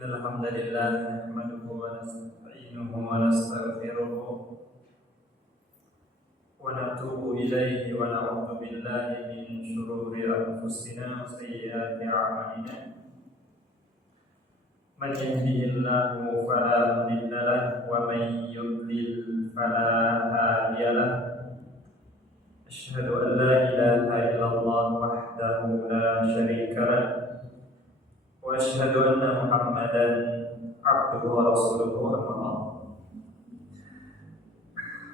إن الحمد لله نحمده ونستعينه ونستغفره ونتوب إليه ونعوذ بالله من شرور أنفسنا وسيئات أعمالنا من يهده الله فلا مضل له ومن يضلل فلا هادي له أشهد أن لا إله إلا الله وحده لا شريك له وأشهد أن محمدا عبده ورسوله أما بعد.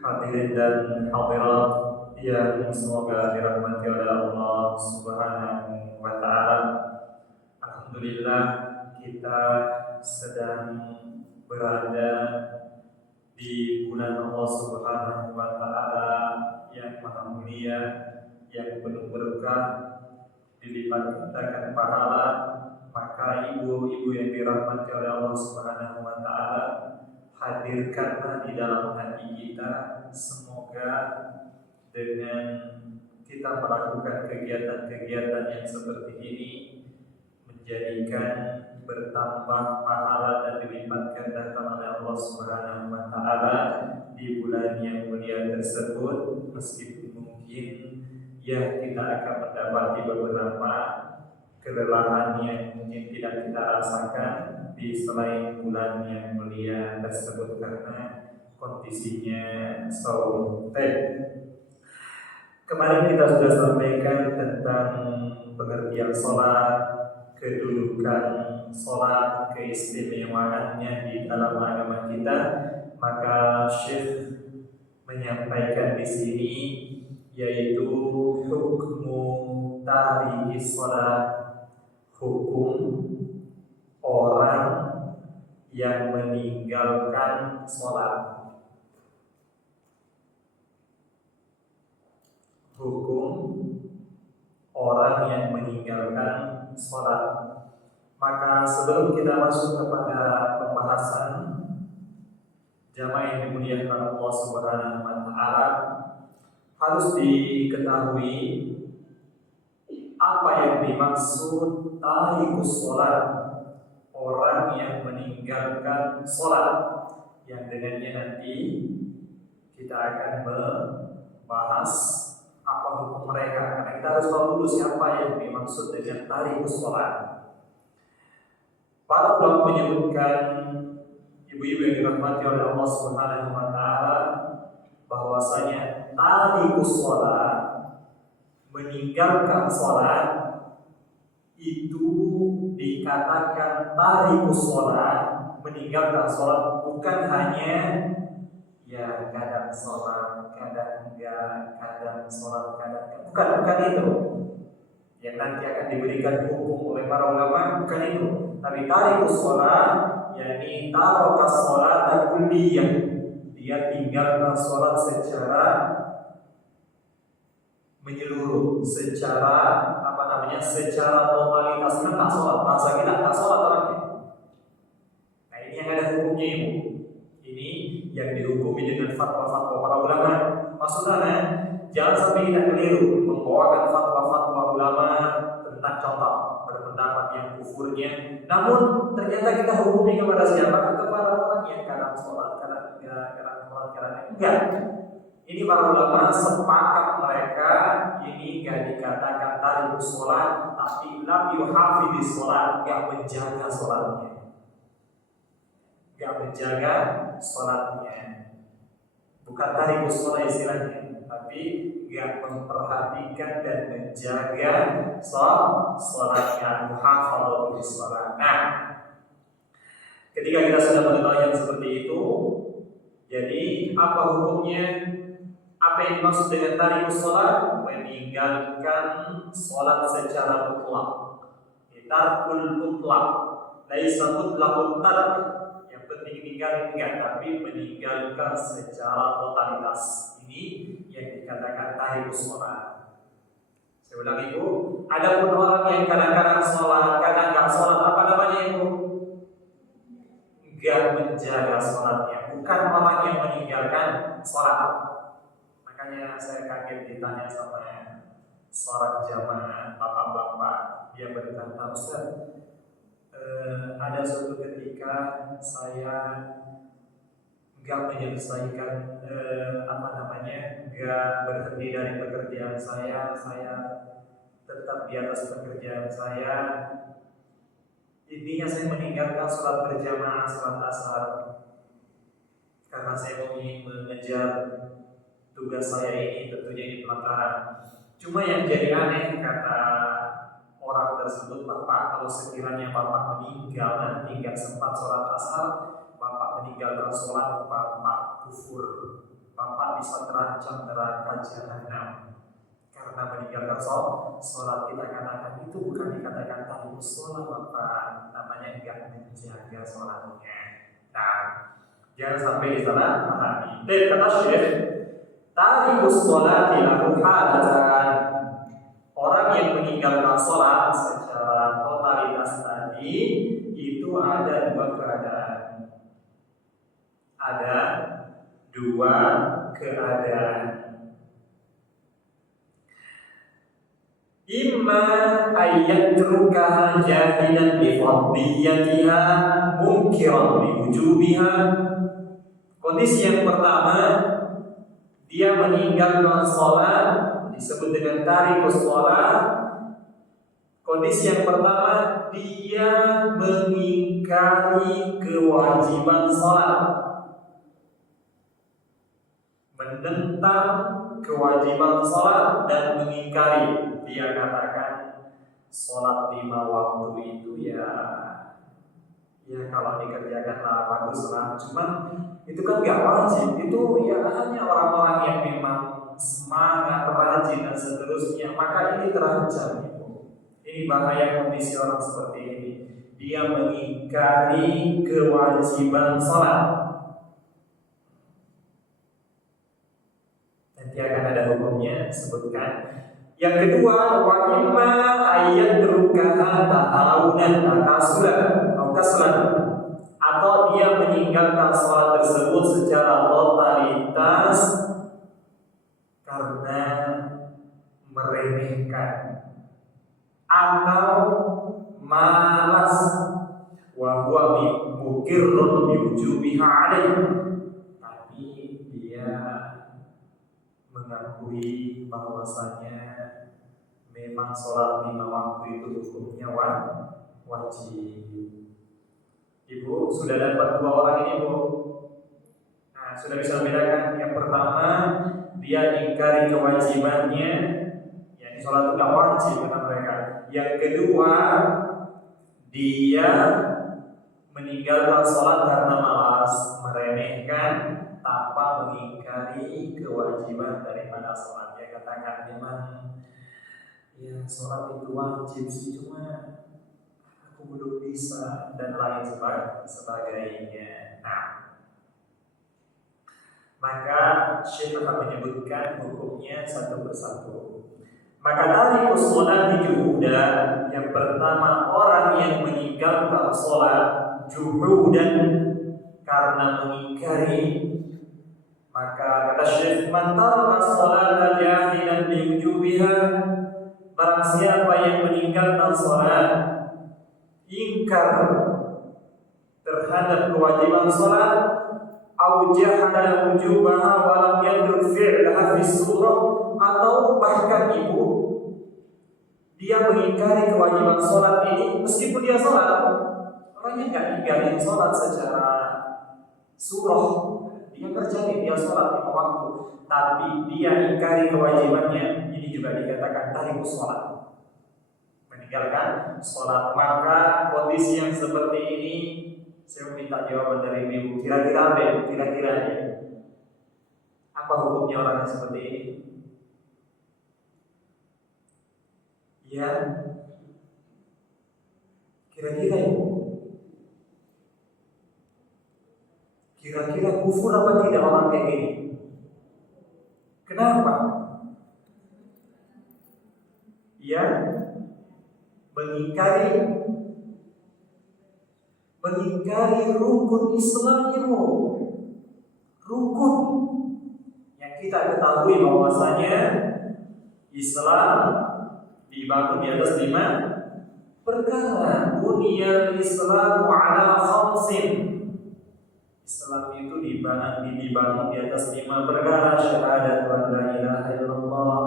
Hadirin dan hadirat yang semoga dirahmati oleh Allah Subhanahu wa taala. Alhamdulillah kita sedang berada di bulan Allah Subhanahu wa taala yang maha mulia, yang penuh berkah, dilipat gandakan pahala. Maka ibu-ibu yang dirahmati oleh Allah Subhanahu wa taala, hadirkanlah di dalam hati kita. Semoga dengan kita melakukan kegiatan-kegiatan yang seperti ini menjadikan bertambah pahala dan dilipat gandakan oleh Allah Subhanahu wa taala di bulan yang mulia tersebut. Meskipun mungkin ya kita akan mendapati beberapa kelelahan yang mungkin tidak kita rasakan di selain bulan yang mulia tersebut karena kondisinya saum. Kemarin kita sudah sampaikan tentang pengertian sholat, kedudukan sholat, keistimewaannya di dalam agama kita. Maka Syekh menyampaikan di sini yaitu hukmu tariki sholat, hukum orang yang meninggalkan sholat. Hukum orang yang meninggalkan sholat. Maka sebelum kita masuk kepada pembahasan, jamaah yang dimuliakan Allah Subhanahu wa taala, harus diketahui apa yang dimaksud tarikus sholat, orang yang meninggalkan sholat, yang dengannya nanti kita akan membahas apa hukum mereka. Karena kita harus tahu dulu siapa yang dimaksud dengan tarikus sholat. Para ulama menyebutkan, ibu-ibu yang dirahmati oleh Allah Subhanahu wa taala, bahwasanya tarikus sholat, meninggalkan sholat, itu dikatakan tarikus sholat, meninggalkan sholat, bukan hanya ya kadang sholat, kadang enggak, kadang sholat, kadang enggak. Bukan itu yang nanti akan diberikan hukum oleh para ulama, bukan itu. Tapi tarikus sholat, yakni tarokas sholat kulliyah, dia tinggalkan sholat secara menyeluruh, secara secara totalitas. Kita tak sholat, bahasa kita tak sholat orangnya. Nah ini yang ada hukumnya ibu. Ini yang dihukumi dengan fatwa-fatwa para ulama. Maksudnya jangan sampai kita keliru membawakan fatwa-fatwa ulama tentang contoh berpendapat yang kufurnya, namun ternyata kita hukumi kepada siapa? Kepada orang yang kadang sholat, kadang enggak, kadang sholat, kadang enggak. Ini para ulama sepakat mereka ini gak dikatakan tarikus sholat, tapi lam yuhafidis sholat, gak menjaga sholatnya, gak menjaga sholatnya. Bukan tarikus sholat istilahnya, tapi gak memperhatikan dan menjaga sholatnya, muhafadhatus sholat. Nah, ketika kita sudah mengetahui yang seperti itu, jadi apa hukumnya? Apa yang dimaksud dengan tarikus sholat? Meninggalkan sholat secara mutlak. Tarkul mutlak, laisa mutlakun tark. Yang penting tinggal enggak, tapi meninggalkan secara totalitas. Ini yang dikatakan tarikus sholat. Saya ulang itu, ada pun orang yang kadang-kadang sholat, kadang enggak sholat, apa namanya itu? Enggak menjaga sholatnya, bukan orang yang meninggalkan sholat. Makanya saya kaget ditanya sama sholat jamaah bapak-bapak, dia berkata, Ustaz, ada suatu ketika saya nggak menyelesaikan nggak berhenti dari pekerjaan saya tetap di atas pekerjaan saya. Intinya saya meninggalkan sholat berjamaah sholat asar karena saya ingin mengejar tugas saya ini, tentunya ini pelanggaran. Cuma yang jadi aneh kata orang tersebut, Bapak, kalau sekiranya Bapak meninggal nanti nggak sempat sholat asar, Bapak meninggalkan sholat, Bapak kufur, Bapak bisa terancam neraka jahanam karena meninggalkan sholat. Kita katakan itu bukan dikatakan tarikus sholat, Bapak, namanya nggak menjaga sholatnya. Nah, jangan sampai di sana pahami. Dan kata Syekh, tarikus sholat lahu halatan, orang yang meninggalkan sholat secara totalitas tadi itu ada dua keadaan. Ada dua keadaan. Imma ayyatrukaha jahilan bi fardiyatiha munkiran bi wujubiha. Kondisi yang pertama, dia meninggalkan sholat disebut dengan tarikus sholat. Kondisi yang pertama, dia mengingkari kewajiban sholat, menentang kewajiban sholat dan mengingkari. Dia katakan sholat 5 waktu itu ya kalau dikerjakan lah bagus lah, cuman itu kan gak wajib, itu ya hanya orang-orang yang memang semangat, rajin dan seterusnya, maka ini terancam. Ini bahaya kondisi orang seperti ini. Dia mengingkari kewajiban sholat. Nanti akan ada hukumnya, sebutkan. Yang kedua, wa imma ayyatrukaha ta'awunan kaslan, atau dia meninggalkan sholat tersebut secara totalitas karena meremehkan atau malas, wa huwa mukirrun biwujubiha alaih, tapi dia mengakui bahwasanya memang sholat 5 waktu itu hukumnya wajib. Ibu sudah dapat 2 orang ini, Bu. Nah, sudah bisa membedakan. Yang pertama, dia ingkari kewajibannya, yakni sholat itu tidak wajib kata mereka. Yang kedua, dia meninggalkan sholat karena malas, meremehkan tanpa mengingkari kewajiban daripada sholat. Dia katakan memang ya sholat itu wajib sih, cuma aku belum bisa dan lain sebagainya. Nah, maka Syekh akan menyebutkan hukumnya satu persatu. Maka dari sholat juhudan, yang pertama orang yang meninggalkan sholat juhudan karena mengingkari, maka kata Syekh, man taraka sholata jahilan bi wujubiha, barang siapa yang meninggalkan sholat ingkar terhadap kewajiban sholat, au jahada wujubaha wa lam yadruk fi'laha fi surah, atau bahkan ibu dia mengingkari kewajiban sholat ini meskipun dia sholat. Orangnya nggak ingkarin sholat secara surah, dia kerjain, dia sholat 5 waktu, tapi dia ingkari kewajibannya. Ini juga dikatakan tarikus sholat, meninggalkan sholat. Maka kondisi yang seperti ini saya minta jawaban dari ibu. Kira-kira apa ya? Kira-kira ya, apa hukumnya orang yang seperti ini? Ya, kira-kira ya, kira-kira kufur apa tidak orang kayak gini? Kenapa? Ya, mengingkari rukun Islam itu, rukun yang kita ketahui bahwasanya Islam dibangun di atas perkara buniyal Islamu ala khamsin. Islam itu dibangun di atas 5 perkara: syahadat wa la ilaha illallah,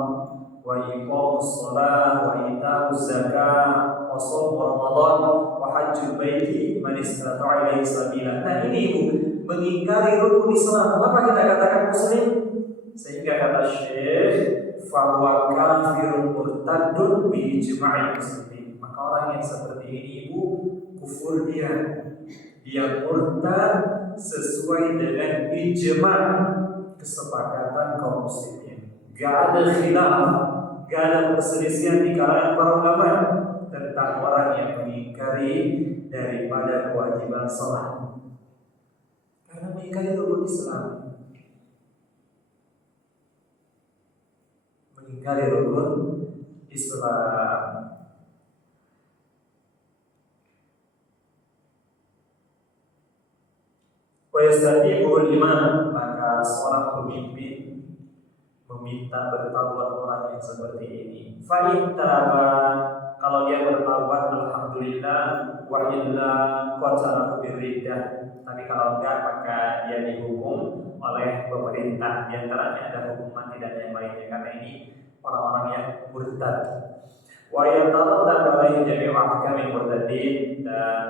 wa iqamus shalah, wa ita'uz zakah, wa shaum ramadan, wa hajjul baiti man istata'a ilaihi sabila. Nah ini Ibu, mengingkari rukun Islam. Apa kita katakan muslim? Sehingga kata Syekh, fa huwa kafirun murtadun bi ijma'il muslimin. Maka orang yang seperti ini Ibu, kufur dia murtad sesuai dengan ijma' kesepakatan kaum muslimin. Gak ada khilaf, gak ada perselisihan di kalangan para ulama tentang orang yang mengingkari daripada kewajiban salat. Karena mengingkari rukun Islam, mengingkari rukun Islam. Wayastati'ul imam, maka seorang pemimpin meminta bertaubat orang yang seperti ini. Fa'in taba, kalau dia bertaubat alhamdulillah, wa illa qatala birriddah. Tapi kalau enggak, maka dia dihukum oleh pemerintah. Di antaranya ada hukuman tidak yang lainnya, karena ini orang-orang yang murtad. Wa yatarattab alaihi jami'u ahkamil murtadin, dan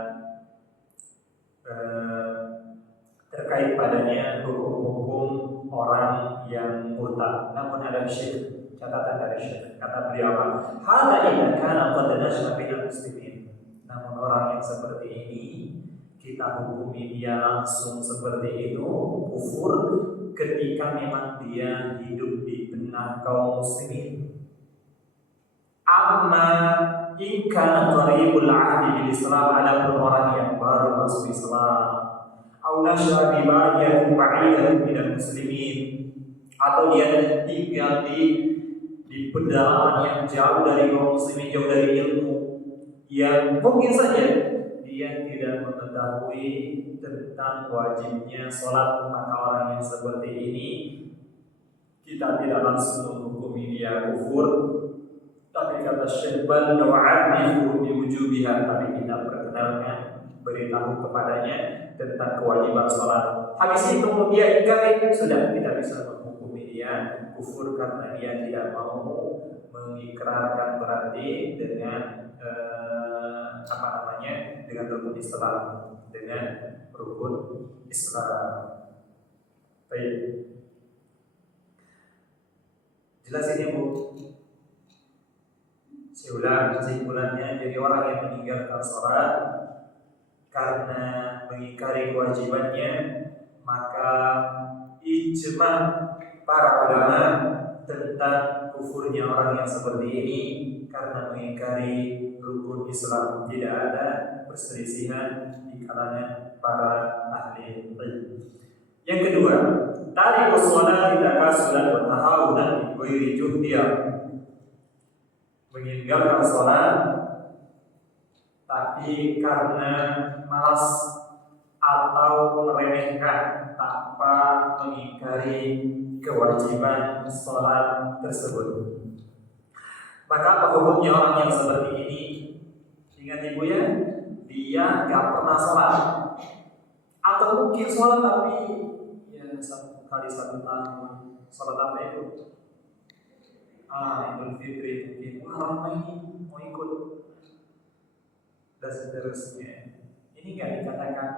terkait padanya hukum-hukum orang yang murtad. Namun ada syekh, catatan dari syekh, kata beliau, hada idza kana qad nasha bil muslimin. Namun orang yang seperti ini kita hukumi dia langsung seperti itu kufur ketika memang dia hidup di tengah kaum muslimin. Amma in kana qaribul ahdi bil Islam, ada orang yang baru masuk Islam, atau nasya bi ba'datin ba'idatin minal muslimin, atau dia tinggal di pedalaman yang jauh dari kaum muslimin, jauh dari ilmu, yang mungkin saja dia tidak mengetahui tentang wajibnya sholat. Maka orang yang seperti ini kita tidak langsung menghukumi dia kufur, tapi kata Syekh bal nu'arrifu bi wujubiha, tapi kita perkenalkan, beritahu kepadanya tentang kewajiban sholat. Habis itu dia ingkari, sudah tidak bisa menghukumi dia kufur karena dia tidak mau mengikrarkan berarti dengan dengan rukun Islam, dengan rukun Islam. Baik, jelas ini Bu. Saya ulang kesimpulannya, jadi orang yang meninggalkan sholat karena mengingkari kewajibannya, maka ijma para ulama tentang kufurnya orang yang seperti ini karena mengingkari rukun Islam. Tidak ada perselisihan di kalangan para ahli ilmu. Yang kedua, tarikus sholati takasulan wa tahawunan bi ghairi juhdiyah, meninggalkan sholat tapi karena malas atau meremehkan tanpa mengingkari kewajiban sholat tersebut. Maka apa hukumnya orang yang seperti ini? Ingat Ibu ya, dia gak pernah sholat, atau mungkin sholat tapi ya 1 kali 1 tahun. Sholat apa itu? Idul Fitri mungkin. Wah, ramai ini mau ikut dan seterusnya. Ini gak dikatakan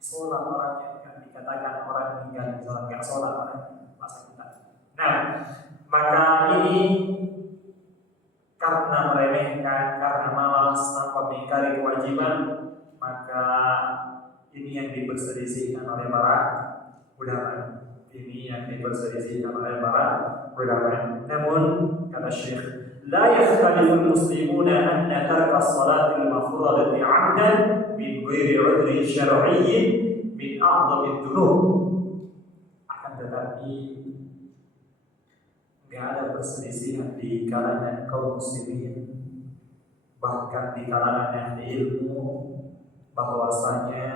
sholat orangnya, kan dikatakan orang meninggal sholat, gak sholat orangnya, masa kita. Nah, maka ini karena meremehkan, karena malas tanpa mengingkari kewajiban, maka ini yang diperselisihkan oleh para ulama. Ini yang diperselisihkan oleh para ulama. Namun kata Syekh, la yakhtalifu al-muslimuna anna tarka as-salati al-mafruḍati 'amdan min ghairi 'udhrin syar'iyyin min a'dhami ad-dhunub. Akan tetapi tidak ada perselisihan di kalangan kaum muslimin, bahkan di kalangan ahli ilmu, bahwasanya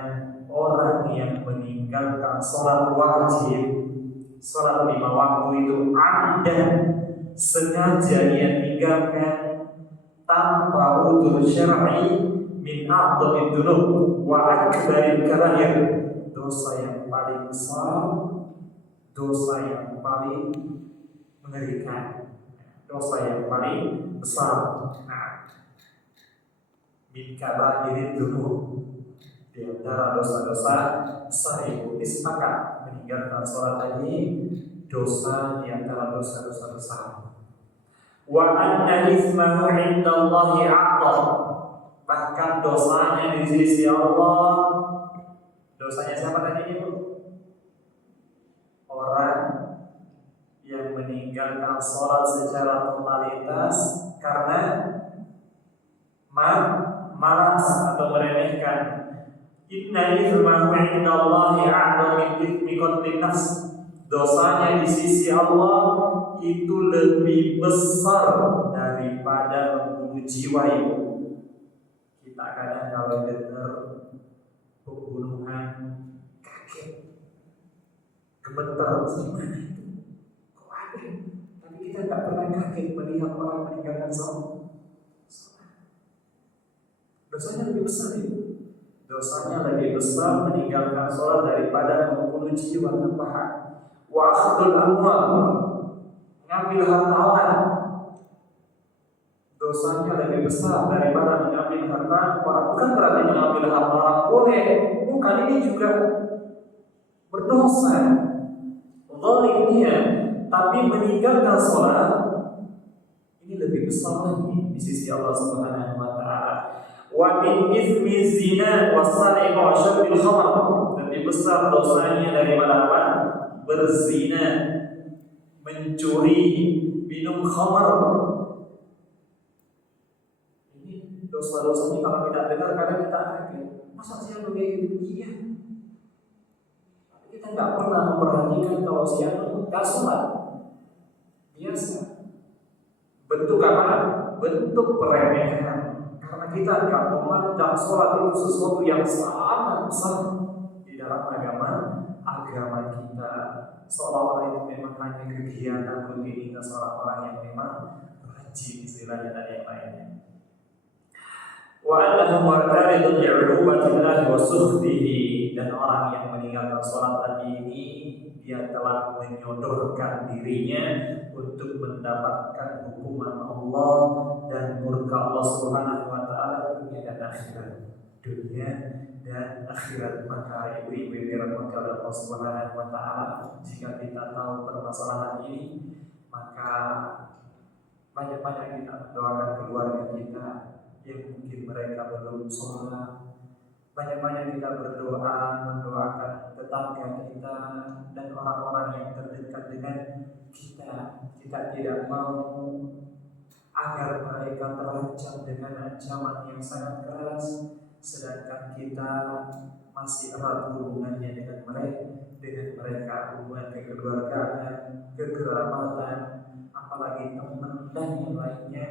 orang yang meninggalkan sholat wajib, sholat 5 waktu itu amdan, sengaja dia tinggalkan tanpa udzur syar'i min a'dhamid dzunub wa akbaril kabair. Dosa yang paling besar, dosa yang paling mengerikan, dosa yang paling besar. Nah, min kabairid dzunub, di antara dosa-dosa besar itu disepakati meninggalkan sholat tadi dosa di antara dosa-dosa besar. Wa anna ithmahu 'indallahi 'adzam, bahkan dosanya di sisi Allah. Dosanya siapa tadi itu? Orang yang meninggalkan sholat secara totalitas karena malas atau meremehkan. Inna ithmahu 'indallahi 'adzam min ithmi qatlin nafs. Dosanya di sisi Allah itu lebih besar daripada membunuh jiwa itu. Kita kadang kalau dengar pembunuhan kaget, gemetar, gimana itu? Kok ada? Tapi kita tidak pernah kaget melihat orang meninggalkan sholat. Dosanya lebih besar itu. Dosanya lebih besar meninggalkan sholat daripada membunuh jiwa tanpa hak. Wa akhdul amwal, mengambil harta orang, dosanya lebih besar daripada mengambil harta orang. Bukan berarti mengambil harta orang boleh, bukan, ini juga berdosa, zalim dia, tapi meninggalkan sholat ini lebih besar lagi di sisi Allah Subhanahu wa taala. Wa min ithmi zina wa sariqa wa syurbil khamr, lebih besar dosanya daripada apa? Berzina, mencuri, minum khamar. Ini dosa-dosanya kalau kita dengar kadang kita kaget. Masa sih yang begitu? Iya. Tapi kita nggak pernah memperhatikan kalau siapa nggak sholat. Biasa. Bentuk apa? Bentuk peremehan. Karena kita nggak memandang sholat itu sesuatu yang sangat besar di dalam agama kita. Seolah-olah itu memang hanya kegiatan rutinitas orang-orang yang memang rajin, istilahnya dan yang lainnya. Wa annahu mu'taridun li'ulubatillah wa sukhtihi, dan orang yang meninggalkan sholat tadi ini dia telah menyodorkan dirinya untuk mendapatkan hukuman Allah dan murka Allah Subhanahu wa taala dunia dan akhirat. Dunia dan akhirat. Maka ibu-ibu dirahmati oleh Allah Subhanahu wa taala, jika kita tahu permasalahan ini, maka banyak-banyak kita mendoakan keluarga kita yang mungkin mereka belum sholat. Banyak-banyak kita berdoa, mendoakan tetangga kita dan orang-orang yang terdekat dengan kita. Kita tidak mau agar mereka terancam dengan ancaman yang sangat keras, sedangkan kita masih erat hubungannya dengan mereka, hubungan kekeluargaan, kekerabatan, apalagi teman dan yang lainnya.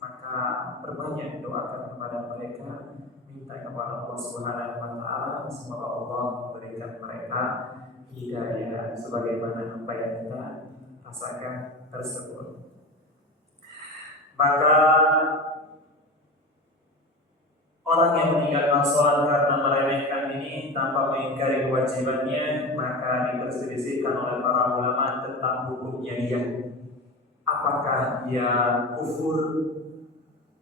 Maka perbanyak doakan kepada mereka, minta kepada Allah Subhanahu wa taala semoga Allah memberikan mereka hidayah sebagaimana apa yang kita rasakan tersebut. Maka orang yang meninggalkan sholat karena meremehkan ini tanpa mengingkari kewajibannya, maka diperselisihkan oleh para ulama tentang hukumnya dia. Apakah dia kufur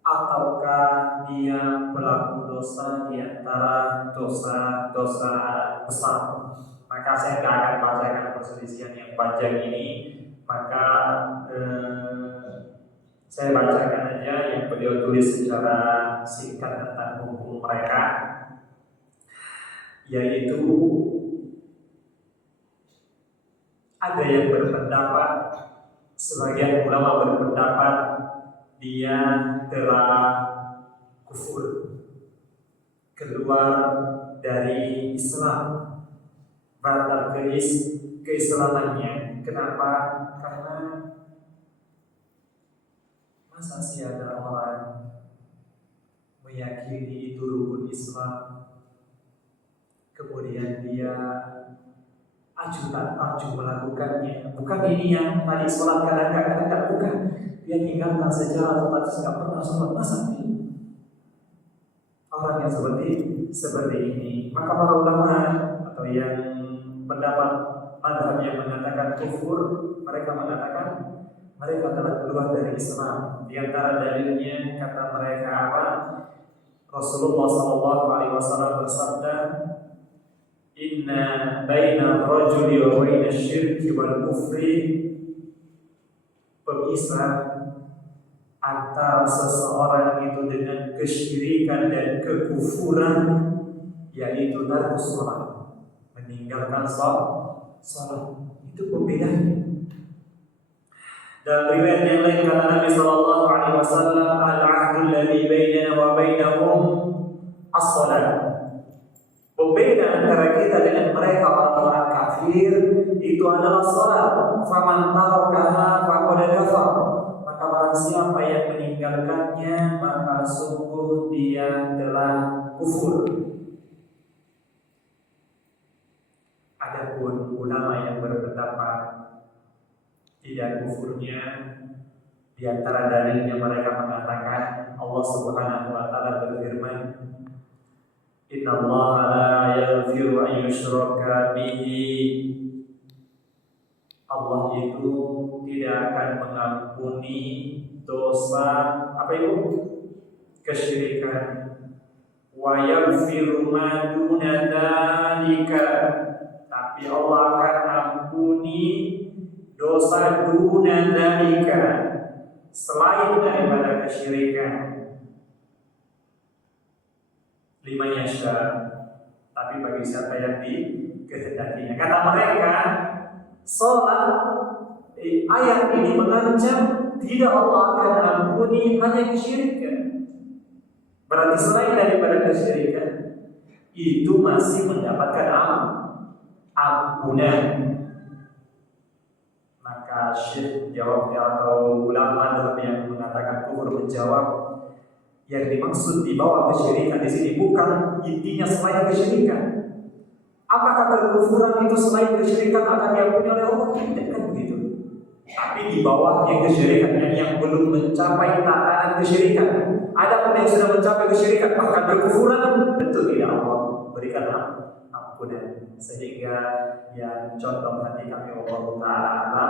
ataukah dia pelaku dosa di antara dosa-dosa besar. Maka saya tidak akan bacakan perselisihan yang panjang ini. Maka saya bacakan aja yang beliau tulis secara singkat tentang hukum mereka, yaitu ada yang berpendapat, sebagian ulama berpendapat dia telah kufur, keluar dari Islam, batal keislamannya. Kenapa? Karena masa sih ada orang meyakini itu rukun Islam, kemudian dia aju tak aju melakukannya. Bukan ini yang tadi sholat kadang-kadang, bukan. dia tinggalkan secara otomatis nggak pernah sholat, masa sih? Orang yang seperti ini, maka para ulama atau yang pendapat madhab yang mengatakan kufur, mereka mengatakan mereka telah keluar dari Islam. Di antara dalilnya kata mereka apa? Rasulullah SAW bersabda, Inna baina rajuli wa baina syirki wal kufri, pemisah antara seseorang itu dengan kesyirikan dan kekufuran yaitu tarkus sholat, meninggalkan sholat. Itu pembedanya. Dan riwayat yang lain kata Nabi sallallahu alaihi wasallam, al-'ahdu alladhi bainana wa bainahum as-shalah. Pembeda antara kita dengan mereka orang-orang kafir itu adalah salat. Faman tarakaha faqad kafar. Maka barang siapa yang meninggalkannya maka sungguh dia telah kufur. Adapun ulama yang berpendapat tidak kufurnya, di antara dalilnya mereka mengatakan Allah Subhanahu wa taala berfirman, Innallaha la yaghfiru an yushraka bihi. Allah itu tidak akan mengampuni dosa apa itu? Kesyirikan. Wa yaghfiru ma duna dzalika. Tapi Allah akan ampuni dosa duna dzalika, selain daripada kesyirikan. Liman yasha, tapi bagi siapa yang dikehendakinya. Kata mereka, sholat ayat ini mengancam tidak Allah akan ampuni hanya kesyirikan. Berarti selain daripada kesyirikan itu masih mendapatkan ampunan. Maka Syekh jawabnya atau ulama yang mengatakan kufur menjawab, yang dimaksud di bawah kesyirikan di sini bukan intinya selain kesyirikan. Apakah kekufuran itu selain kesyirikan akan diampuni oleh Allah? Tidak kan begitu. Tapi di bawahnya kesyirikan yang belum mencapai tatanan kesyirikan. Adapun yang sudah mencapai kesyirikan bahkan kekufuran, tentu tidak Allah berikan ampunan. Sehingga yang contoh hati kami Allah Ta'ala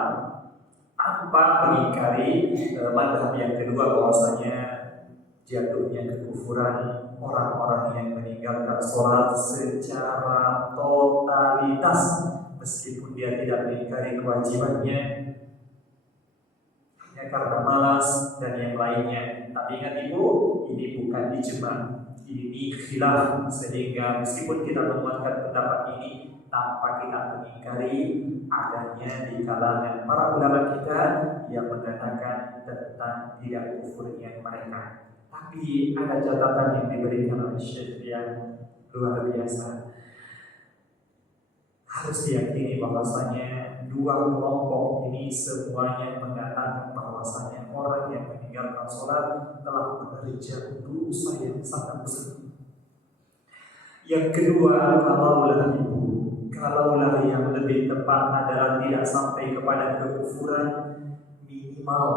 tanpa mengingkari madhab yang kedua bahwasanya jatuhnya kekufuran orang-orang yang meninggalkan sholat secara totalitas meskipun dia tidak mengingkari kewajibannya hanya karena malas dan yang lainnya. Tapi ingat ibu, ini bukan ijma, ini khilaf, sehingga meskipun kita menguatkan pendapat ini tanpa kita mengingkari adanya di kalangan para ulama kita yang mengatakan tentang tidak kufurnya mereka. Tapi ada catatan yang diberikan oleh Syekh yang luar biasa. Harus diyakini bahwasanya dua kelompok ini semuanya mengatakan bahwasanya orang yang meninggalkan sholat telah mengerjakan dosa yang sangat besar. Yang kedua, kalaulah yang lebih tepat adalah tidak sampai kepada kekufuran, minimal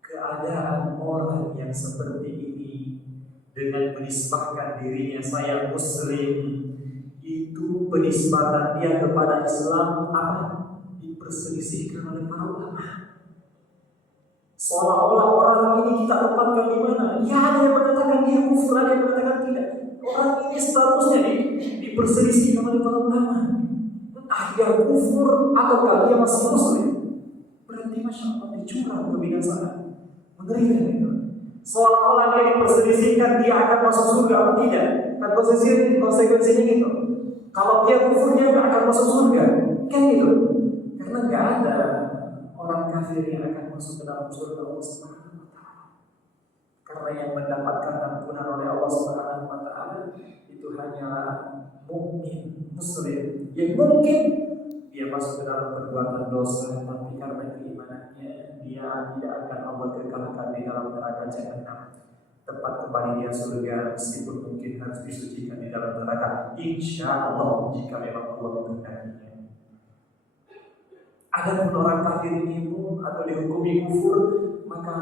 keadaan orang yang seperti ini dengan menisbahkan dirinya saya muslim, itu penisbatan dia kepada Islam apa? Diperselisihkan oleh para ulama. Seolah-olah orang ini kita tempatkan di mana? Ya, ada yang mengatakan dia kufur, ada yang mengatakan tidak. Orang ini statusnya diperselisihkan oleh para ulama. Dia kufur ataukah dia masih muslim? Berarti masya Allah dicurang kebinasaan. Mengerikan itu. Seolah-olah dia diperselisihkan dia akan masuk surga atau tidak. Kan konsekuensinya gitu. Kalau dia kufur dia tidak akan masuk surga. Kan gitu. Karena tidak ada orang kafir yang akan masuk ke dalam surga Allah Subhanahu wa taala. Karena yang mendapatkan ampunan oleh Allah Subhanahu wa taala itu hanyalah mukmin muslim yang mungkin dia masuk ke dalam perbuatan dosa, tapi karena keimanannya dia tidak akan Allah kekalkan di dalam neraka jahanam. Tempat kembali dia surga meskipun mungkin harus disucikan di dalam neraka. Insya Allah jika memang Allah menghendakinya. Ada pun orang kafir ini atau dihukumi kufur, maka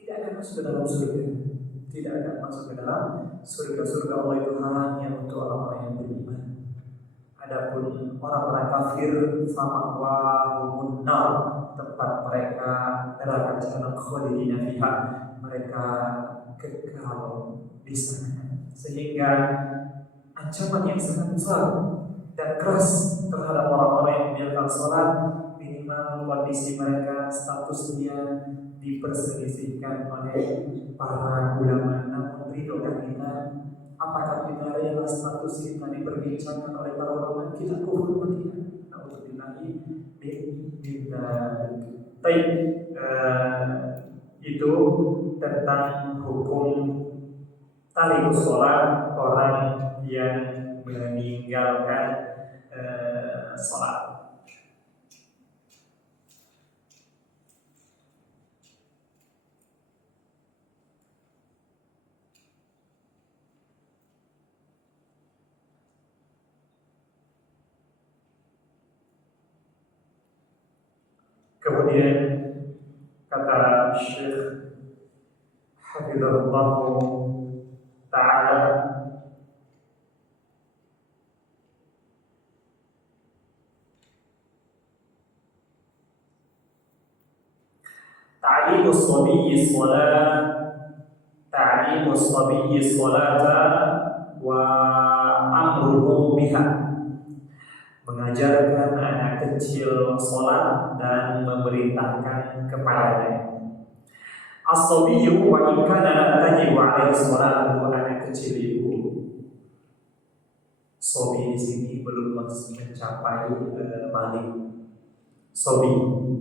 tidak akan masuk ke dalam surga. Tidak akan masuk ke dalam surga. Surga Allah itu hanya untuk orang-orang yang beriman. Adapun orang-orang kafir, sama wahumun nar, tempat mereka neraka jahanam khalidina fiha, mereka kekal di sana. Sehingga ancaman yang sangat besar dan keras terhadap orang-orang yang meninggalkan sholat, minimal kondisi mereka, statusnya diperselisihkan oleh para ulama. Namun ridhokah kita? Apakah kita rela status kita diperbincangkan oleh para ulama? Kita kufur tidak? Nauzubillahi min dzalik. Baik, itu tentang hukum tarikus sholat, orang yang meninggalkan sholat. Kemudian kata Syekh Hafizahullah Ta'ala, ta'limus sabiyyi sholata wa amruhu biha, mengajarkan anak kecil sholat dan memerintahkan kepadanya. As-sabiyyu wa in kana la tajibu 'alaihi sholatu, anak kecil itu. Sobi di sini belum mencapai balik. Sobi,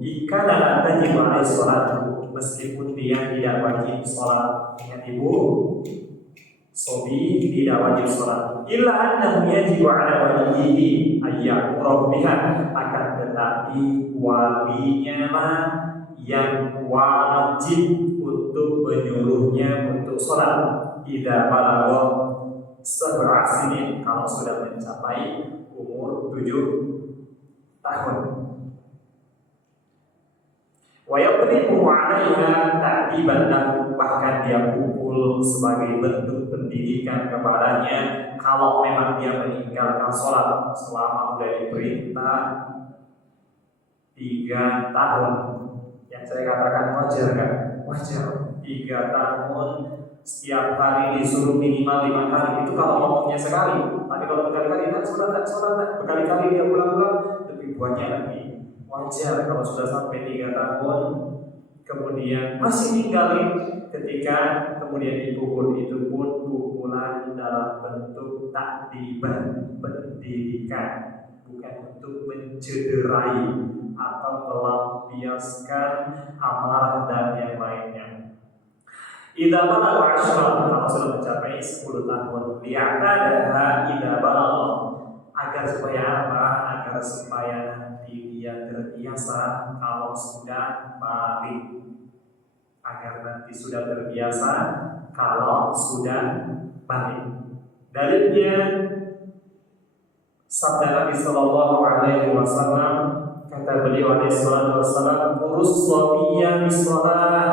jika la tajibu 'alaihi sholatu, meskipun dia tidak wajib sholat. Ingat ibu, sobi tidak wajib sholat. Illa annahu yajibu 'ala walihi ayya'mura biha, akan tetapi walinya lah yang wajib untuk menyuruhnya untuk sholat. Idza balagha sab'a sinin, kalau sudah mencapai umur 7 tahun. Wa yadribu 'alaiha ta'diban lahu, bahkan dia pukul sebagai bentuk pendidikan kepadanya kalau memang dia meninggalkan sholat selama sudah diperintah 3 tahun. Yang saya katakan wajar kan? Wajar. 3 tahun setiap hari disuruh minimal 5 kali. Itu kalau ngomongnya sekali. Tapi kalau berkali-kali nak sholat, berkali-kali dia ulang-ulang, lebih banyak lagi. Wajar kalau sudah sampai 3 tahun kemudian masih ninggalin, ketika kemudian dipukul, itu pun pukulan dalam bentuk takdiban, pendidikan, bukan untuk mencederai atau melampiaskan amarah dan yang lainnya. Idza balagha 'ashra, kalau sudah mencapai 10 tahun, li'tadaha idza balagha, agar supaya apa? Agar supaya nanti dia terbiasa kalau sudah balik. Agar nanti sudah terbiasa kalau sudah balik. Dalilnya sabda Nabi sallallahu alaihi wasallam, kata beliau alaihi salatu wasallam, urus sabiyya bis-shalah,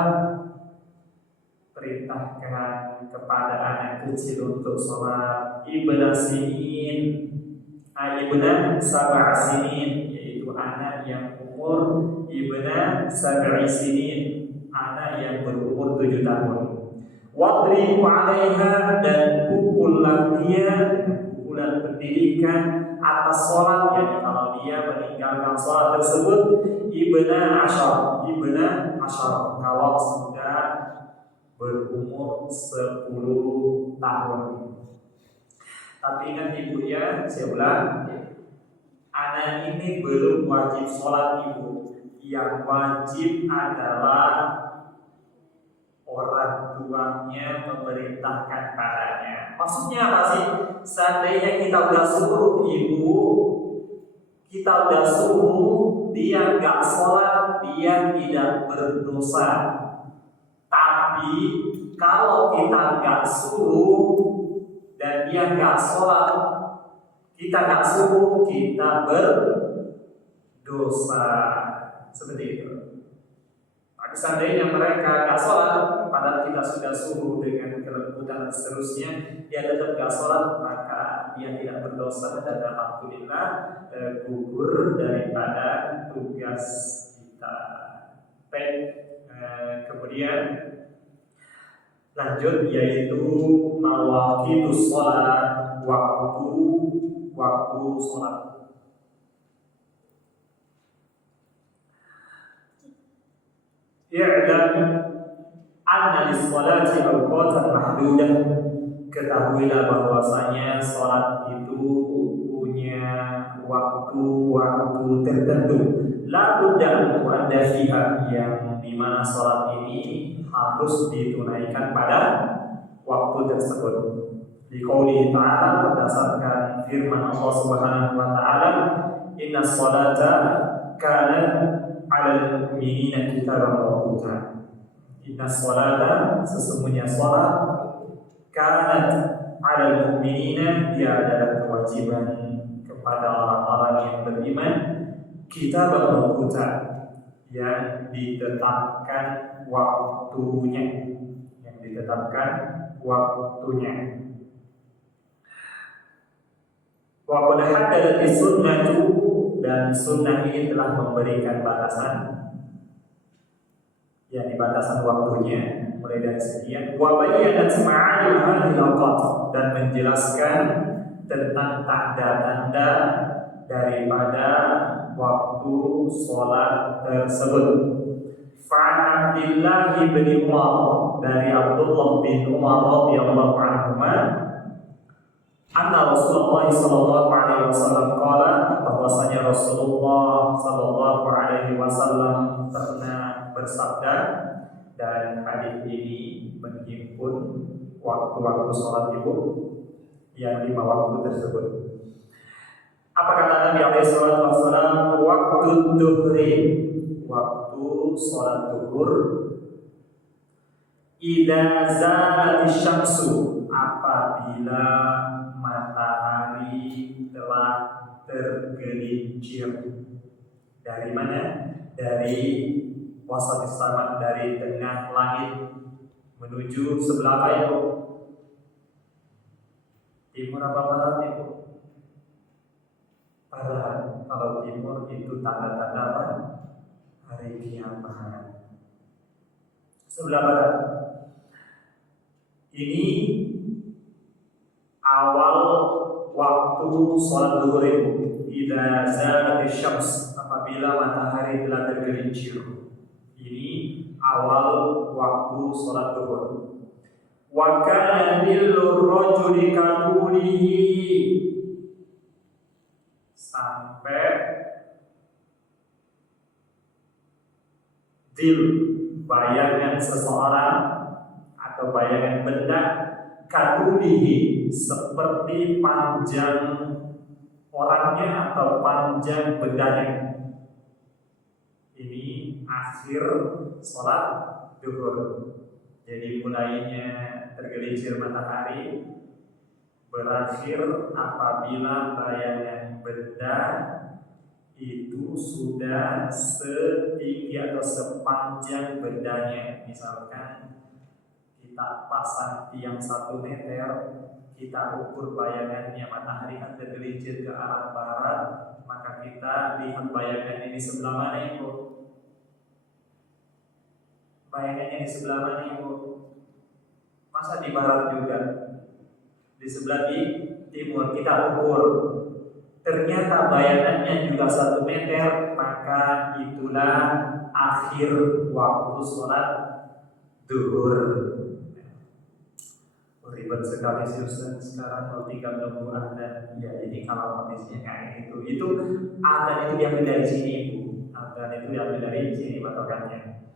perintahkan kepada anak kecil untuk sholat. Ibna sinin, ibna sab'a sinin, yaitu anak yang umur ibna sab'i sinin, anak yang berumur 7 tahun. Wadribu 'alaiha, dan pukullah dia, pukulan pendidikan atas sholat, yakni kalau dia meninggalkan sholat tersebut, ibna asyar, kalau sudah berumur 10 tahun. Tapi ingat ibu ya, saya ulang, anak ini belum wajib sholat ibu. Yang wajib adalah orang tuanya memerintahkan padanya. Maksudnya apa sih? Seandainya kita udah suruh ibu, kita udah suruh dia gak sholat, dia tidak berdosa. Tapi kalau kita gak suruh dan dia gak sholat, kita gak suruh, kita berdosa. dosa, seperti itu. Tapi seandainya mereka nggak sholat, padahal kita sudah suruh dengan kelembutan dan seterusnya, dia tetap nggak sholat, maka dia tidak berdosa dan alhamdulillah gugur daripada tugas kita. Baik, kemudian lanjut yaitu mawaqitus sholat, waktu sholat. I'lam anna lis-sholati awqatan mahdudah. Ketahuilah bahwasanya sholat itu punya waktu-waktu tertentu. La budda an tu'adda fiha, yang dimana sholat ini harus ditunaikan pada waktu tersebut. Di qouli ta'ala, berdasarkan firman Allah Subhanahu wa ta'ala, inna sholata kanat 'alal mu'minina kitaban mawquta. Inna sholata, sesungguhnya sholat, kanat 'alal mu'minina, dia adalah kewajiban kepada orang-orang yang beriman, kitaban mawquta, yang ditetapkan waktunya, Wa qad haddadat sunnatu, dan sunnah ini telah memberikan batasan, yakni batasan waktunya mulai dari sekian. Wa bayyanat ma'ani hadhil awqat, dan menjelaskan tentang tanda-tanda daripada waktu sholat tersebut. Fa'an Abdullah bin Umar, dari Abdullah bin Umar radhiyallahu anhuma, anna Rasulullah sallallahu alaihi wasallam qala, bahwasanya Rasulullah sallallahu alaihi wasallam pernah bersabda, dan hadis ini menghimpun waktu-waktu sholat itu yang 5 waktu tersebut. Apa kata Nabi alaihi salatu wasallam? Waktu duhri, waktu sholat duhur, idza zalatis syamsu, apabila matahari telah tergelincir. Dari mana? Dari wasatis sama, dari tengah langit menuju sebelah apa itu? Timur apa barat itu? Barat. Kalau timur itu tanda-tanda apa? Hari kiamat. Sebelah barat. Ini awal waktu sholat duhur itu. Idza zalatis syams, apabila matahari telah tergelincir. Ini awal waktu sholat duhur. Wa kana dhillur rajuli kaqulihi, sampai dhil, bayangan seseorang atau bayangan benda, kaqulihi, seperti panjang orangnya atau panjang bendanya. Ini akhir sholat duhur. Jadi mulainya tergelincir matahari, berakhir apabila bayangan benda itu sudah setinggi atau sepanjang bendanya. Misalkan kita pasang tiang 1 meter, kita ukur bayangannya, matahari kan tergelincir ke arah barat, maka kita lihat bayangannya di sebelah mana itu? Bayangannya di sebelah mana itu? Masa di barat juga? Di sebelah timur, kita ukur. Ternyata bayangannya juga 1 meter, maka itulah akhir waktu sholat duhur. Ribet sekali sih Ustaz, sekarang kalau tinggal nunggu adzan. Ya ini kalau kondisinya kayak gitu. Itu adzan itu diambil dari sini, Bu. Adzan itu diambil dari sini patokannya.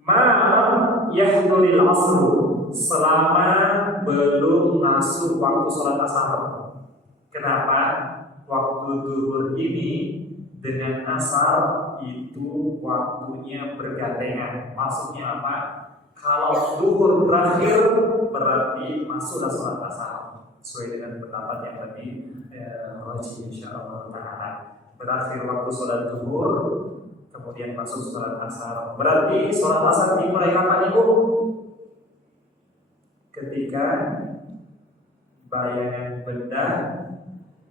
Ma'am yahduril asru, selama belum masuk waktu sholat asar. Kenapa? Waktu duhur ini dengan asar itu waktunya bergandengan. Maksudnya apa? Kalau duhur berakhir berarti masuklah sholat asar, sesuai dengan pendapat yang tadi rajih insyaallah taala. berakhir waktu sholat zuhur, kemudian masuk sholat asar. Berarti sholat asar dimulai kapan Ibu? Ketika bayangan benda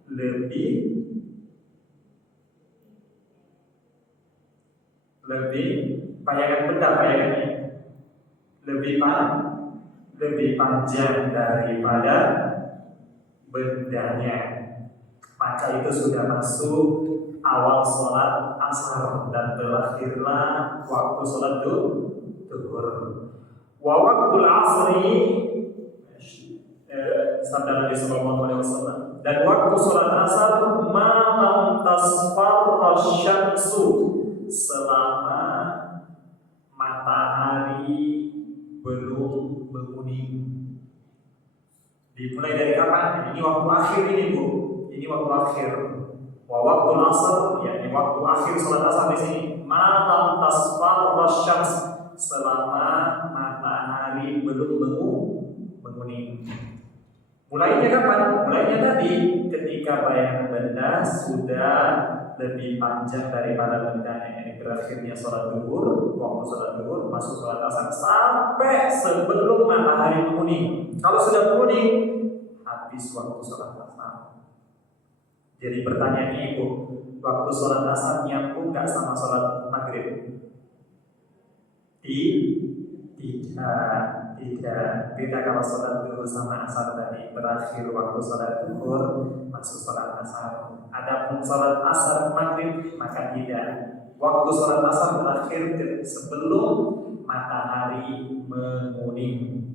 lebih bayangannya lebih panjang daripada bendanya, maka itu sudah masuk awal sholat asar dan berakhirlah waktu sholat zuhur. Wa waktul asri, sabda Nabi sallallahu alaihi wasallam, dan waktu sholat asar malam tasfarra syamsu, selama matahari belum berkuning. Dimulai dari kapan? Ini waktu akhir ini Bu. Ini waktu akhir. Wa waktul asar, yakni waktu akhir sholat asar di sini. Malam tasfarra syams, selama matahari belum berkuning. Mulainya kapan? Mulainya tadi ketika bayangan benda sudah lebih panjang daripada bendanya. Ini berakhirnya sholat zuhur, waktu sholat zuhur masuk sholat asar sampai sebelum matahari berkuning. Kalau sudah berkuning, habis waktu sholat asar. Jadi pertanyaannya Ibu, waktu sholat asar nyambung nggak sama sholat maghrib? Tidak. Beda kalau sholat zuhur sama asar tadi, berakhir waktu sholat zuhur masuk sholat asar. Adapun sholat asar maghrib maka tidak. Waktu sholat asar berakhir sebelum matahari menguning.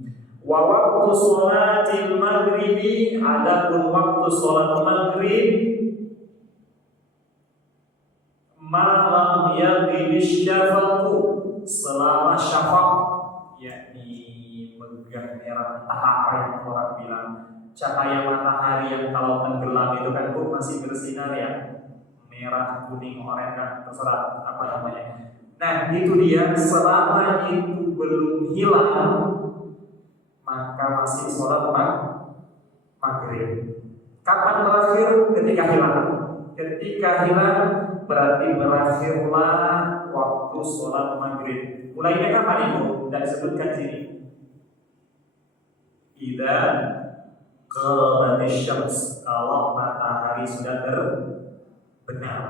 Wa waktu sholatil maghribi, adapun waktu sholat maghrib malam yaghibis syafaqu, selama syafaq, yakni megang merah, entah apa yang orang bilang, cahaya matahari yang kalau tenggelam itu kan Bu masih bersinar ya, merah, kuning, oranye kan, terserah apa namanya. Nah itu dia, selama itu belum hilang maka masih sholat maghrib. Kapan berakhir? Ketika hilang. Ketika hilang berarti berakhirlah waktu sholat maghrib. Mulainya kapan Ibu? Dan disebutkan sini. Idza gharabatis syams, kalau matahari sudah terbenam.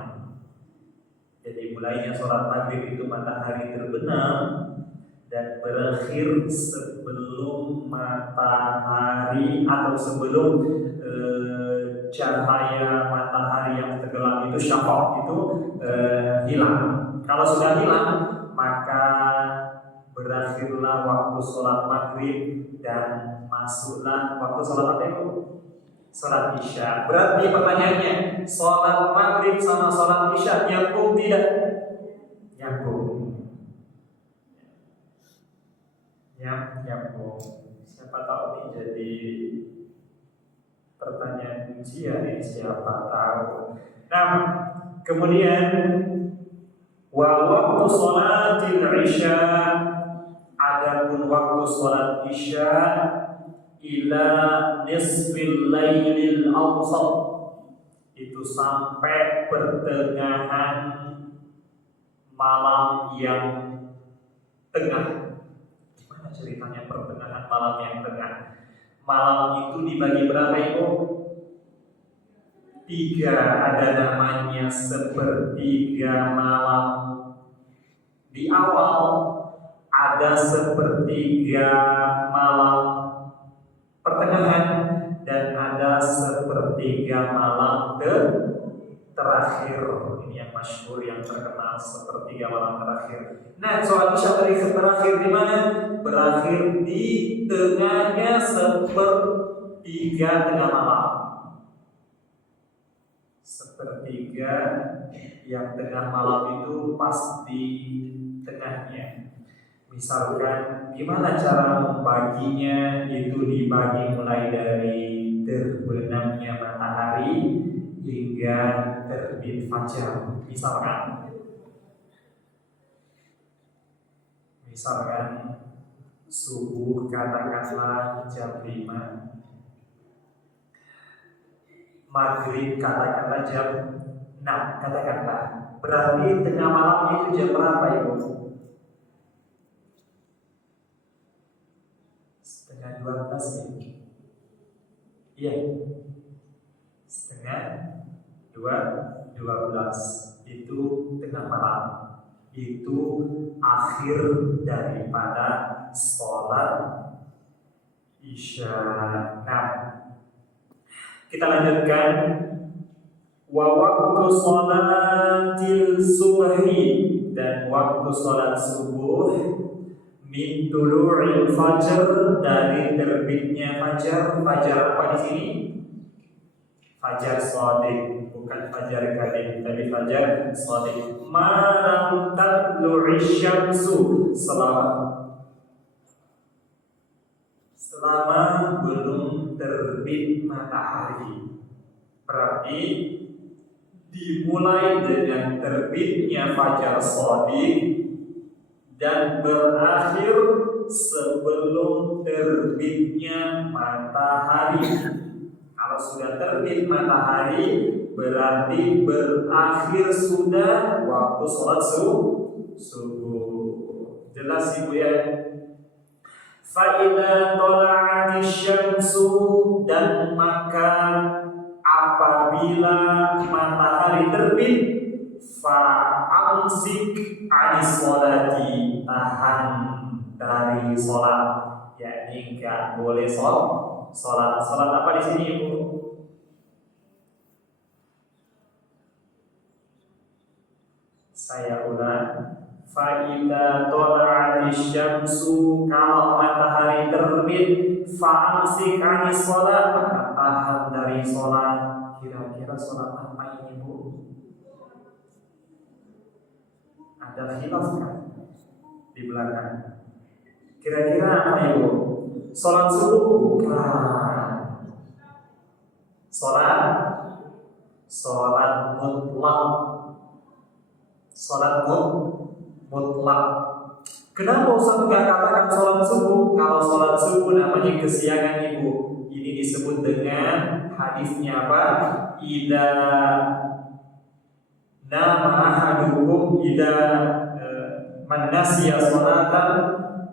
Jadi mulainya sholat maghrib itu matahari terbenam dan berakhir sebelum matahari atau sebelum cahaya matahari yang tenggelam itu syafaq itu hilang. Kalau sudah hilang maka berakhirlah waktu sholat maghrib dan masuklah waktu sholat apa itu? Sholat isya. Berarti pertanyaannya, sholat maghrib sama sholat isya nyambung tidak? Nyambung. Nyambung. Siapa tahu ini jadi pertanyaan ujian ini, siapa tahu. Nah, kemudian wa waktu sholatil isya, adapun waktu sholat isya ila nisfil lailil awsat, itu sampai pertengahan malam yang tengah. Gimana ceritanya pertengahan malam yang tengah? Malam itu dibagi berapa Ibu? 3, ada namanya sepertiga malam di awal, ada sepertiga malam pertengahan, dan ada sepertiga malam terakhir. Ini yang masyhur, yang terkenal, sepertiga malam terakhir. Nah, sholat isya berakhir di mana? Berakhir di tengahnya sepertiga tengah malam. Sepertiga yang tengah malam itu pas di tengahnya. Misalkan gimana cara membaginya, itu dibagi mulai dari terbenamnya matahari hingga terbit fajar. Misalkan subuh katakanlah jam 5, maghrib katakanlah jam Nah, katakanlah, berarti tengah malam itu jam berapa Ibu? Setengah 12 ya? Iya, setengah 12 itu tengah malam. Itu akhir daripada sholat Isya. Nah, kita lanjutkan. Wa waktu sholatil subhi, dan waktu sholat subuh, min tulu'il fajar, dari terbitnya fajar. Fajar apa di sini? Fajar shadiq, bukan fajar kadhib, tapi fajar shadiq. Malam tatlu'isy syamsu, selama belum terbit matahari. Berarti dimulai dengan terbitnya fajar shadiq dan berakhir sebelum terbitnya matahari. Kalau sudah terbit matahari, berarti berakhir sudah waktu sholat subuh. Jelas Ibu ya? Fa'idha tola'ati syamsu, dan maka apabila matahari terbit, fa'amsik anis sholati, tahan dari sholat, yakni enggak boleh sholat apa di sini Ibu? Saya ulang. Fa'idha tola'ati syamsu, kalau matahari terbit, fa'amsik anis sholat, maka tahan dari sholat. Kira-kira sholat apa ini Bu? Ada khilaf kan di belakang? Kira-kira apa Ibu? Sholat subuh? Bukan. Sholat mutlak. Sholat mutlak. Kenapa Ustaz nggak katakan sholat subuh? Kalau sholat subuh namanya kesiangan Ibu. Ini disebut dengan hadisnya apa? Idza nama ahadukum, idza man nasiya sholatan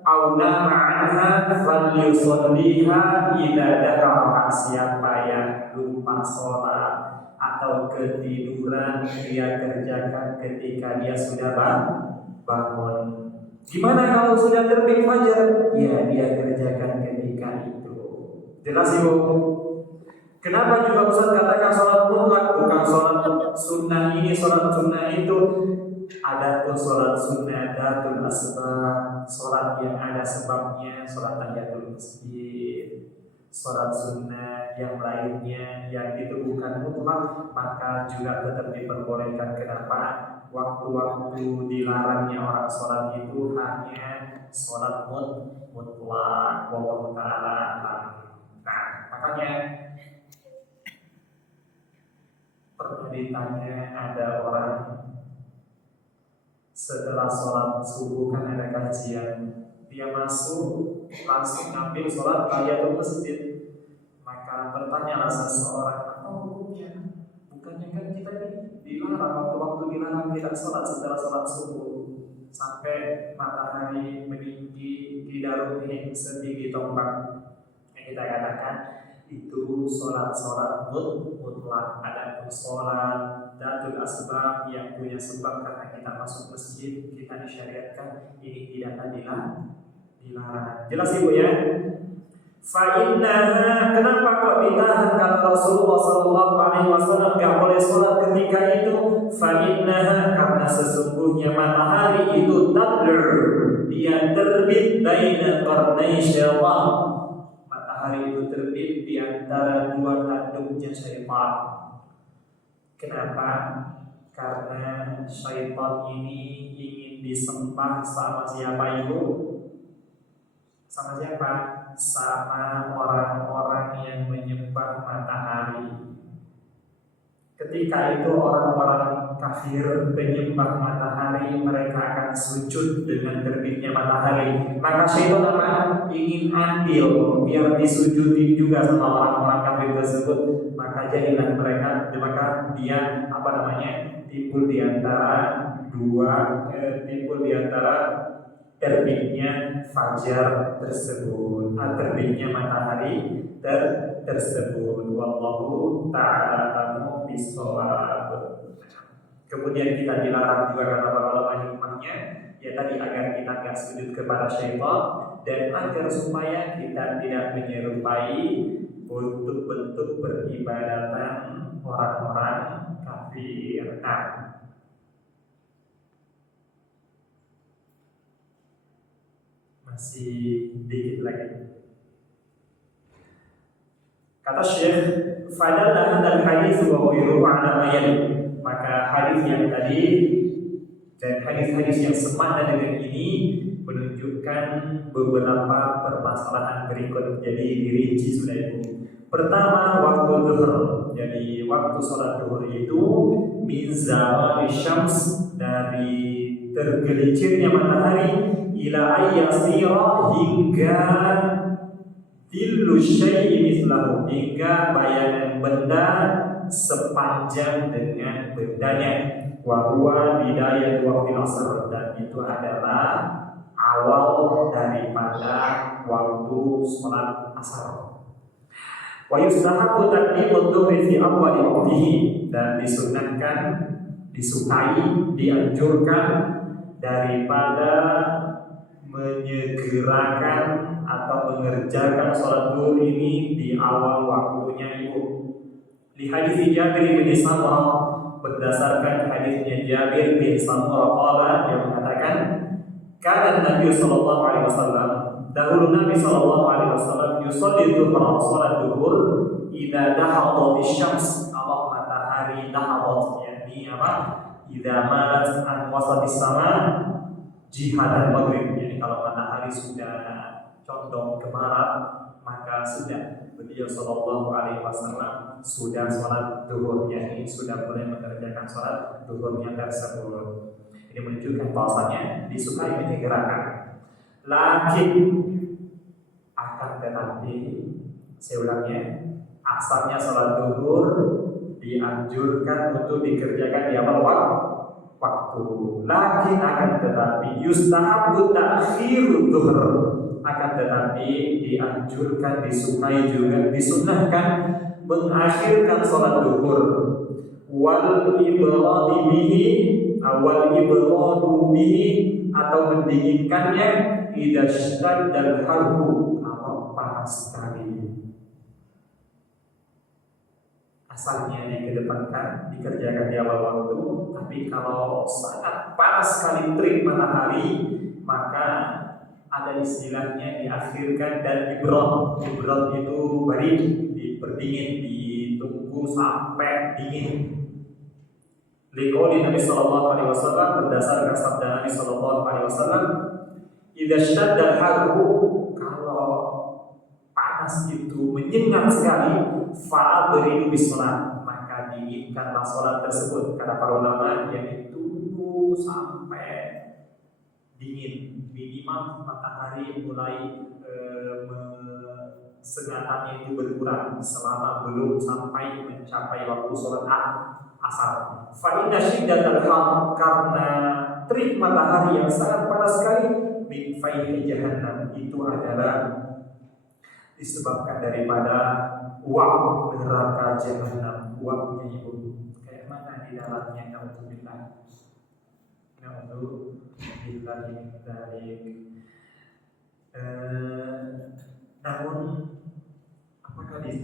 aw nama anha falyusalliha idza dzakara. Siapa yang lupa sholat atau ketiduran, dia kerjakan ketika dia sudah bangun. Gimana kalau sudah terbit fajar? Ya, dia kerjakan ketika itu. Jelas Ibu? Kenapa juga Ustaz katakan sholat mutlak, bukan sholat sunnah ini, sholat sunnah itu? Adapun sholat sunnah datul asbab, sholat yang ada sebabnya, sholat tahiyatul masjid. Sholat sunnah yang lainnya yang itu bukan mutlak, maka juga tetap diperbolehkan. Kenapa? Waktu-waktu dilarangnya orang sholat itu hanya sholat mutlak. Wallahu ta'ala. Nah, makanya pernah ditanya, ada orang setelah sholat subuh kan ada kajian, dia masuk langsung ngambil sholat tahiyatul masjid. Maka bertanyalah seseorang, apa hukumnya? Bukannya kan kita dilarang, waktu-waktu dilarang tidak sholat setelah sholat subuh sampai matahari meninggi di darurnya setinggi tombak. Yang kita katakan itu sholat mutlak. Ada sholat datul asbab yang punya sebab karena kita masuk masjid, kita disyariatkan, ini tidak dilarang. Jelas Ibu ya? Fa'innaha, kenapa kok ditahan kata Rasulullah SAW gak boleh sholat ketika itu? Fa'innaha, karena sesungguhnya matahari itu tadlur, dia terbit baina qarnai syaitan. Matahari itu terbit di antara dua tanduknya syaitan. Kenapa? Karena syaitan ini ingin disembah sama siapa Ibu? Sama siapa? Sama orang-orang yang menyembah matahari. Ketika itu orang-orang kafir penyembah matahari, mereka akan sujud dengan terbitnya matahari. Maka syaitan ingin ambil biar disujudi juga sama orang-orang kafir tersebut. Maka jadilah mereka, maka dia timbul di antara terbitnya fajar tersebut, terbitnya matahari tersebut. Wallahu ta'ala a'lamu bishawab. Kemudian kita dilarang juga kata para ulama hikmahnya, ya tadi agar kita tidak sujud kepada syaitan dan agar supaya kita tidak menyerupai bentuk-bentuk peribadatan orang-orang kafir. Masih dikit lagi. Kata Syekh, fadalla hadzal hadits wa ghairuhu ala ma yali. Maka hadis yang tadi dan hadis-hadis yang semakna dengan ini menunjukkan beberapa permasalahan berikut. Jadi dirinci sudah itu. Pertama, waktu zuhur. Jadi waktu sholat zuhur itu min zawali syams, dari tergelincirnya matahari, ila ayyasira, hingga dillu syai'i mithlahu, hingga bayangan benda sepanjang dengan bendanya. Wa huwa bidayat waqtil asr, dan itu adalah awal daripada waktu sholat asar. Wa yustahabbu taqdimud dhuhri fi awwali waqtihi, dan disunahkan, disukai, dianjurkan daripada menyegerakan atau mengerjakan sholat zuhur ini di awal waktunya itu. Di hadis Jabir bin Samurah, berdasarkan hadisnya Jabir bin Samurah qala, yang mengatakan kana Nabi sallallahu alaihi wasallam, dahulu Nabi sallallahu alaihi wasallam yusalli dhuhra, salat zuhur, idza dahadat asy-syams, Allah matahari dahadat, yakni idza malat an wasatis sama jihad maghrib, yani kalau matahari sudah condong ke barat, maka sudah beliau sallallahu alaihi wasallam sudah sholat zuhur, yakni sudah mulai mengerjakan sholat zuhurnya tersebut. Ini menunjukkan bahwasanya disukai menyegerakan. Lakin akan tetapi, saya ulangnya, asalnya sholat zuhur dianjurkan untuk dikerjakan di awal waktu. Lakin akan tetapi yustahabbu ta'khirud zuhur, akan tetapi dianjurkan, disukai juga, disunnahkan mengakhirkan sholat zuhur, wal ibradu bihi, atau mendinginkannya, idza syaddal harbu, kalau panas sekali. Asalnya dikedepankan, dikerjakan di awal waktu, tapi kalau sangat panas sekali terik matahari, maka ada istilahnya diakhirkan dan ibrad. Ibrad itu barid, diperdingin, ditunggu sampai dingin. Liqauli Nabi sallallahu alaihi wasallam, berdasarkan sabda Nabi sallallahu alaihi wasallam, idza syadda al-harbu, kalau panas itu menyengat sekali, fa'adridu bis-shalah, maka dinginkanlah salat tersebut. Kata para ulama, yang ditunggu sampai dingin, minimal matahari mulai sengatannya itu berkurang selama belum sampai mencapai waktu sholat asar. Fa inna syiddatal har, karena terik matahari yang sangat panas sekali, min fayhi jahannam, itu adalah disebabkan daripada uap neraka jahannam. Uapnya itu kayak mana di dalamnya, naudzubillah. Namun apakah di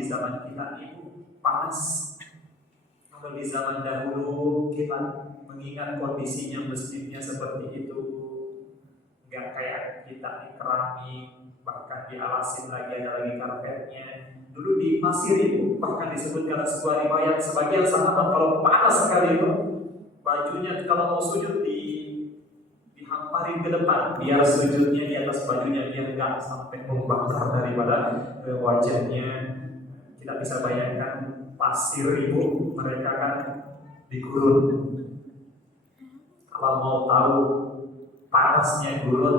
zaman kita itu panas? Kalau di zaman dahulu kita mengingat kondisinya masjidnya seperti itu, nggak kayak kita di keramik, bahkan dialasin lagi, ada lagi karpetnya. Dulu di Mesir itu bahkan disebutkan sebuah riwayat, sebagian sahabat kalau panas sekali itu bajunya kalau mau sujud dihamparin ke depan, biar sujudnya di atas bajunya, biar nggak sampai membakar daripada wajahnya. Kita bisa bayangkan pasir itu, mereka kan di gurun. Kalau mau tahu panasnya gurun,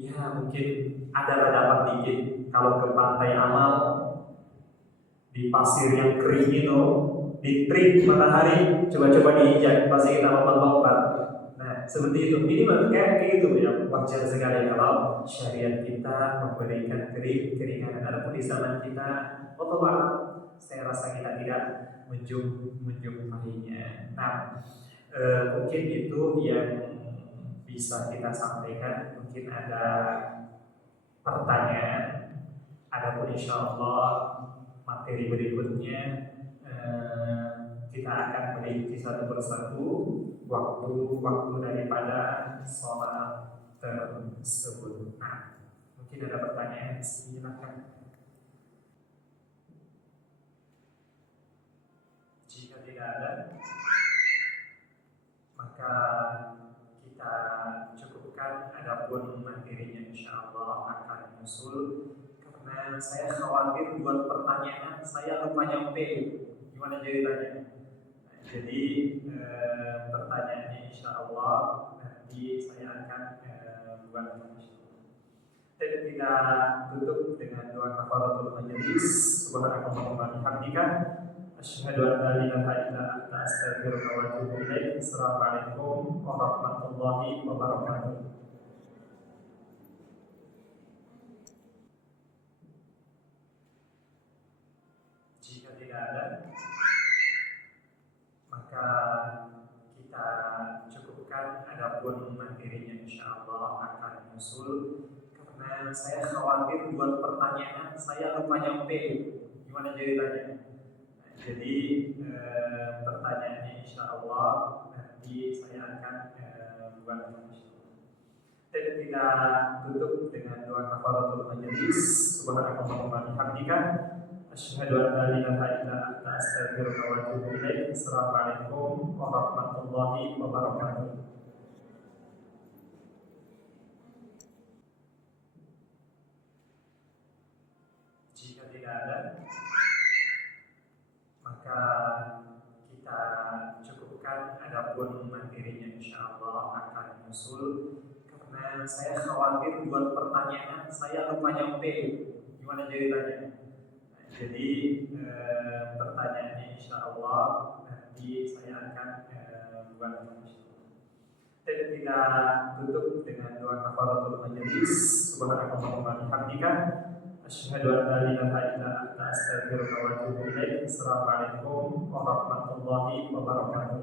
ya mungkin ada ledakan dikit. Kalau ke pantai Amal, di pasir yang kering itu, di terik matahari, coba-coba diinjak, pasti kita lompat-lompat. Nah, seperti itu. Ini kayak gitu ya, wajar sekali kalau syariat kita memberikan keringanan. Adapun di zaman kita, saya rasa kita tidak menjumpainya. Nah, mungkin itu yang bisa kita sampaikan. Mungkin ada pertanyaan. Adapun insya Allah materi berikutnya kita akan merinci satu persatu waktu daripada sholat tersebut. Nah, mungkin ada pertanyaan, silakan. Jika tidak ada, maka kita cukupkan. Adapun materinya insya Allah akan menyusul. Karena saya khawatir buat pertanyaan saya lupa nyampe. Gimana ceritanya? Jadi pertanyaannya insya Allah nanti saya akan buat. Dan kita tutup dengan doa kafaratul majelis. Subhanakallahumma wa bihamdika asyhadu an la ilaha illa anta astaghfiruka wa atubu ilaik. Assalamualaikum warahmatullahi wabarakatuh. Jika tidak ada, maka kita cukupkan. Adapun materinya insya Allah akan menyusul. Karena saya khawatir buat pertanyaan saya lupa nyampe. Gimana ceritanya? Jadi pertanyaannya insya Allah nanti saya akan buat. Dan kita tutup dengan doa kafaratul majelis. Subhanakallahumma wa bihamdika asyhadu an la ilaha illa anta astaghfiruka wa atubu ilaik. Assalamualaikum warahmatullahi wabarakatuh. Jika tidak ada, maka kita cukupkan. Adapun materinya insya Allah akan menyusul. Karena saya khawatir buat pertanyaan saya lupa nyampe. Gimana ceritanya? Jadi pertanyaannya insya Allah nanti saya akan buat. Dan kita tutup dengan doa kafaratul majelis. Subhanakallahumma wa bihamdika asyhadu an la ilaha illa anta astaghfiruka wa atubu ilaik. Assalamualaikum warahmatullahi wabarakatuh.